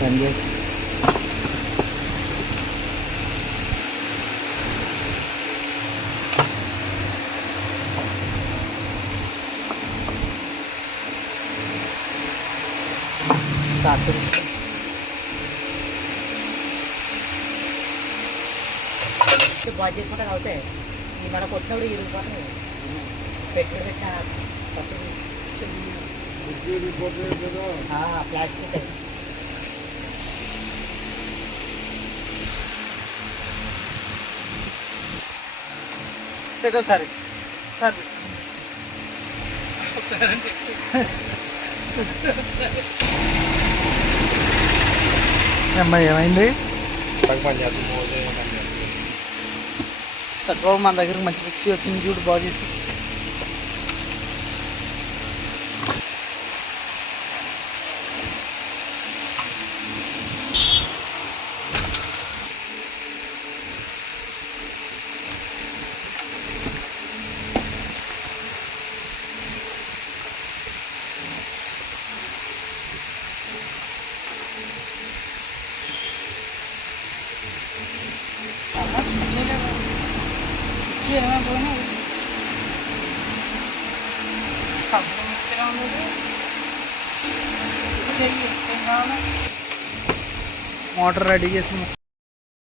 रन బాగా చేసుకుంటారు అవుతాయి మనకు వచ్చినప్పుడు ఇరిగిపోతాయి పెట్టిన ప్లాస్టిక్ సెట్ ఒకసారి సార్ అమ్మాయి ఏమైంది సర్బాబు మన దగ్గర మంచి మిక్సీ వచ్చింది చూడు బాగా చేసి మోటార్ రెడీ చేసి